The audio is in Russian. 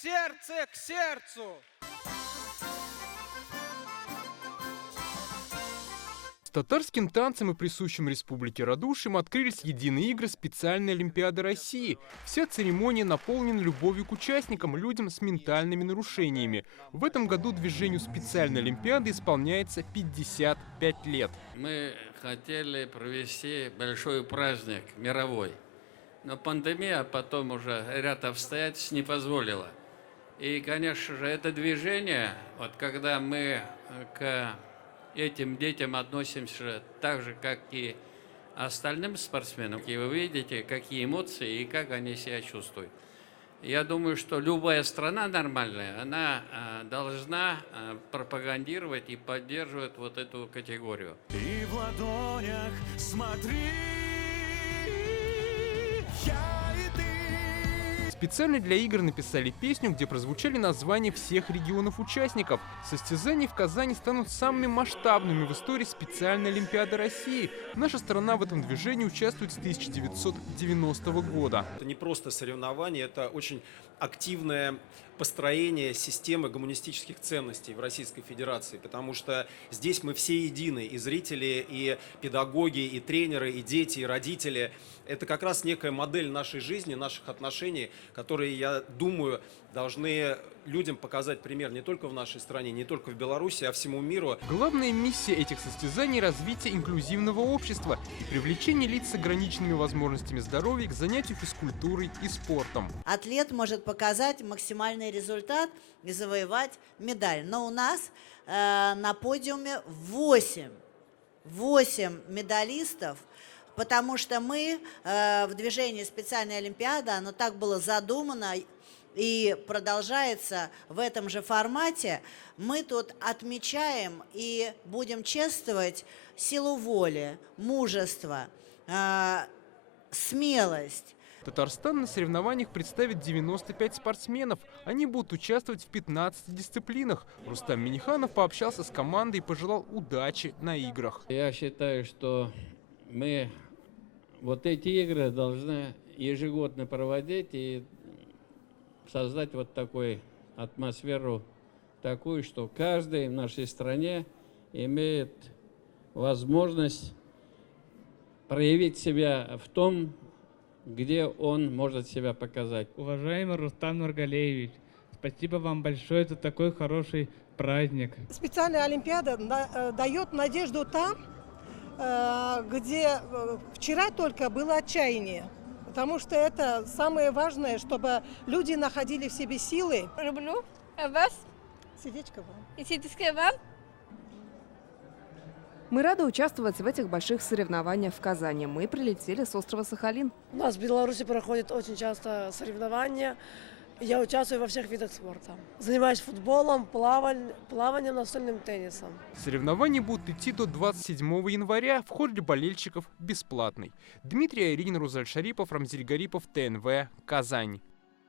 сердце к сердцу. С татарским танцем и присущим республике радушием открылись единые игры специальной Олимпиады России. Вся церемония наполнена любовью к участникам, людям с ментальными нарушениями. В этом году движению специальной Олимпиады исполняется 55 лет. Мы хотели провести большой праздник мировой, но пандемия, потом уже ряд обстоятельств не позволила. И, конечно же, это движение, вот когда мы к этим детям относимся так же, как и остальным спортсменам, и вы видите, какие эмоции и как они себя чувствуют. Я думаю, что любая страна нормальная, она должна пропагандировать и поддерживать вот эту категорию. И в ладонях смотри, я и ты. Специально для игр написали песню, где прозвучали названия всех регионов-участников. Состязания в Казани станут самыми масштабными в истории специальной Олимпиады России. Наша страна в этом движении участвует с 1990 года. Это не просто соревнование, это очень активное построение системы гуманистических ценностей в Российской Федерации, потому что здесь мы все едины, и зрители, и педагоги, и тренеры, и дети, и родители. Это как раз некая модель нашей жизни, наших отношений, которые, я думаю, должны людям показать пример не только в нашей стране, не только в Беларуси, а всему миру. Главная миссия этих состязаний – развитие инклюзивного общества и привлечение лиц с ограниченными возможностями здоровья к занятию физкультурой и спортом. Атлет может показать максимальный результат и завоевать медаль. Но у нас на подиуме 8 медалистов, потому что мы в движении специальной Олимпиады, оно так было задумано и продолжается в этом же формате. Мы тут отмечаем и будем чествовать силу воли, мужество, смелость. Татарстан на соревнованиях представит 95 спортсменов. Они будут участвовать в 15 дисциплинах. Рустам Миниханов пообщался с командой и пожелал удачи на играх. Я считаю, что мы вот эти игры должны ежегодно проводить и создать вот такую атмосферу, такую, что каждый в нашей стране имеет возможность проявить себя в том, где он может себя показать. Уважаемый Рустам Нургалеевич, спасибо вам большое за такой хороший праздник. Специальная Олимпиада дает надежду там, где вчера только было отчаяние. Потому что это самое важное, чтобы люди находили в себе силы. Люблю вас. Сердечко вам. И сердечко вам. Мы рады участвовать в этих больших соревнованиях в Казани. Мы прилетели с острова Сахалин. У нас в Беларуси проходят очень часто соревнования. Я участвую во всех видах спорта. Занимаюсь футболом, плаванием, настольным теннисом. Соревнования будут идти до 27 января. Вход для болельщиков бесплатный. Дмитрий Айрин, Рузаль Шарипов, Рамзиль Гарипов, ТНВ, Казань.